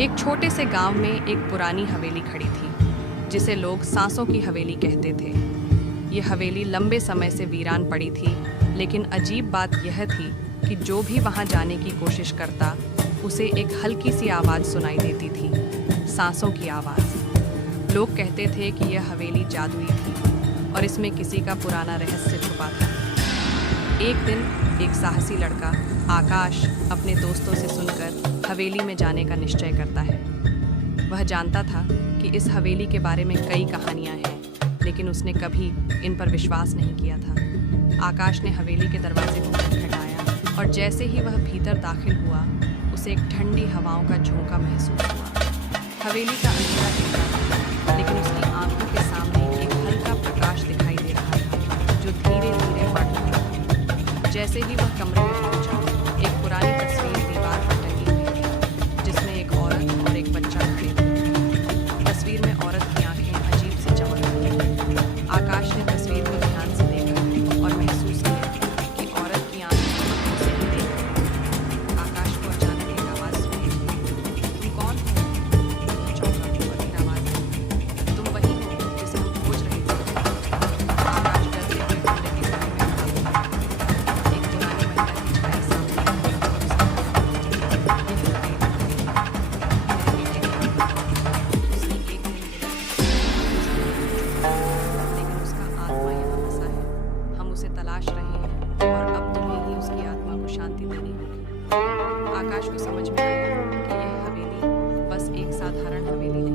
एक छोटे से गांव में एक पुरानी हवेली खड़ी थी जिसे लोग सांसों की हवेली कहते थे। ये हवेली लंबे समय से वीरान पड़ी थी, लेकिन अजीब बात यह थी कि जो भी वहां जाने की कोशिश करता उसे एक हल्की सी आवाज़ सुनाई देती थी, सांसों की आवाज़। लोग कहते थे कि यह हवेली जादुई थी और इसमें किसी का पुराना रहस्य छुपा था। एक दिन एक साहसी लड़का आकाश अपने दोस्तों से सुनकर हवेली में जाने का निश्चय करता है। वह जानता था कि इस हवेली के बारे में कई कहानियां हैं, लेकिन उसने कभी इन पर विश्वास नहीं किया था। आकाश ने हवेली के दरवाजे को खटखटाया और जैसे ही वह भीतर दाखिल हुआ, उसे एक ठंडी हवाओं का झोंका महसूस हुआ। हवेली का अंधेरा दिखता था, लेकिन उसकी आंखों के सामने एक हल्का प्रकाश दिखाई दे रहा था, जो धीरे धीरे बढ़ रहा था। जैसे ही वह कमरे में पहुंचा, एक पुरानी तस्वीर दीवार पर टंगी हुई थी, जिसमें एक औरत और एक बच्चा खड़े थे। तस्वीर में औरत की आंखें अजीब सी चमक रही थीं। आकाश ने तस्वीर को ध्यान से देखा और महसूस किया कि औरत की आंखें उसे ही देख रही थीं। आकाश को अचानक एक आवाज़ सुनी, तुम कौन हो? वह चौंका और फिर आवाज़ आई, तुम वही हो जिसे हम खोज रहे थे। आकाश डर से हुए कमरे के कोने में खड़ा हो गया। एक पुरानी महिला की छाया सामने आई और उसने कहा, "यह हवेली मेरे बेटे की है। उसने एक दिन लेकिन उसका आत्मा यहाँ बसा है। हम उसे तलाश रहे हैं और अब तुम्हें ही उसकी आत्मा को शांति देनी होगी।" आकाश को समझ में आया कि यह हवेली बस एक साधारण हवेली